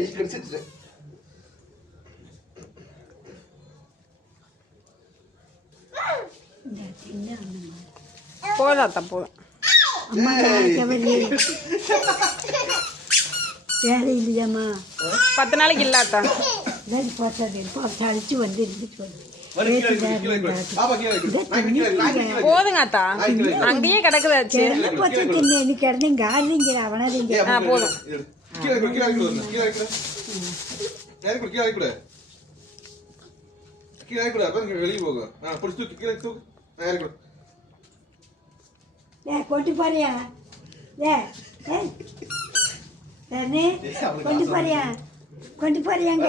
கை கடிச்சிட்டு போதாத்தா போதும். வேலை இல்லையாம்மா 10 நாளைக்கு இல்லாத்தா அழிச்சு வந்து இருந்துட்டு போதுங்க அத்தா. அங்கேயே கிடக்குதாச்சு. கிடந்தேங்க ஆடுறீங்க அவனாதீங்க போதும். வெளியே போகும். கொண்டு போறியா கொண்டு போறியா கொண்டு போறியாங்க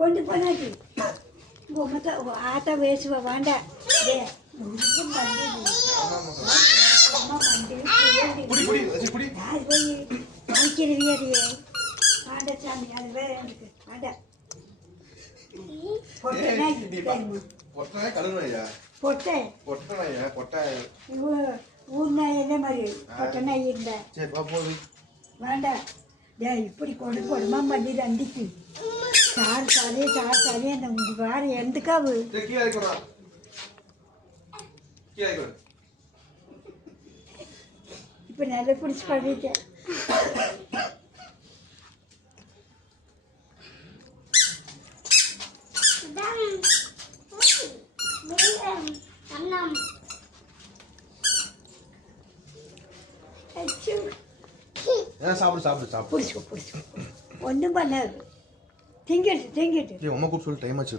கொண்டு போனாச்சு ஆத்தா பேசுவா வேண்டாம் வாங்கிக்கிறவியாடியே வேண்டா சாமி அது வேற எனக்கு வேண்டாம் பொட்டை ஊர் நாய் என்ன மாதிரி பொட்டை நாய் இருந்தா வேண்டாம் இப்படி கொண்டு கொடுமா பண்ணி அண்டிக்கு சார் சாரே அந்த உங்க வேற எந்துக்காவு இப்ப நல்லா பிடிச்சி பண்ணிட்டேன் சாப்பிடு ஒன்றும் பண்ணாது திங்கிட்டு அம்மா கூட சொல்லி டைம் ஆச்சு.